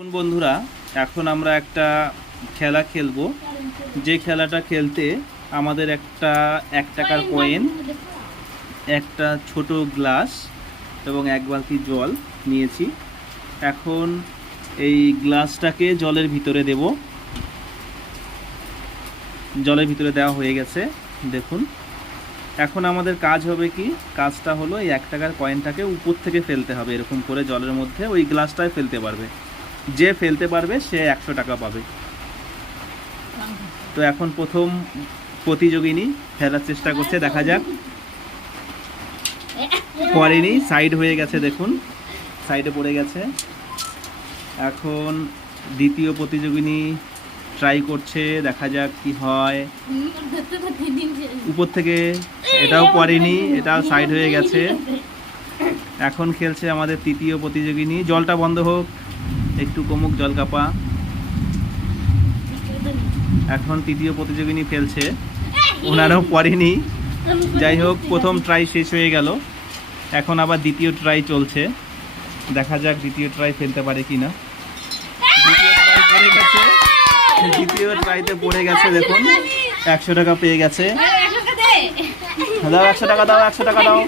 বন্ধুরা, এখন আমরা একটা খেলা খেলবো। যে খেলাটা খেলতে আমাদের একটা 1 টাকার কয়েন, একটা ছোট গ্লাস এবং 1 বালতি জল নিয়েছি। এখন এই গ্লাসটাকে জলের ভিতরে দেব। জলের ভিতরে দেওয়া হয়ে গেছে, দেখুন। এখন আমাদের কাজ হবে কি, কাজটা হলো এই 1 টাকার কয়েনটাকে উপর থেকে ফেলতে হবে। এরকম করে জলের মধ্যে ওই গ্লাসটায় ফেলতে পারবে, যে ফেলতে পারবে সে 100 টাকা পাবে। তো এখন প্রথম প্রতিযোগিনী ফেলার চেষ্টা করছে, দেখা যাক। পড়েনি, সাইড হয়ে গেছে, দেখুন সাইডে পড়ে গেছে। এখন দ্বিতীয় প্রতিযোগিনী ট্রাই করছে, দেখা যাক কি হয়। উপর থেকে, এটাও পড়েনি, এটাও সাইড হয়ে গেছে। এখন খেলছে আমাদের তৃতীয় প্রতিযোগিনী। জলটা বন্ধ হোক, একটু কমুক জল কাপা। এখন তৃতীয় প্রতিযোগিনী ফেলছে, ওনারাও পড়েনি। যাই হোক, প্রথম ট্রাই শেষ হয়ে গেল। এখন আবার দ্বিতীয় ট্রাই চলছে, দেখা যাক দ্বিতীয় ট্রাই ফেলতে পারে কিনা। দ্বিতীয় ট্রাই পড়ে গেছে, দ্বিতীয় ট্রাইতে পড়ে গেছে, দেখুন 100 টাকা পেয়ে গেছে। দাও 100 টাকা দাও, 100 টাকা দাও।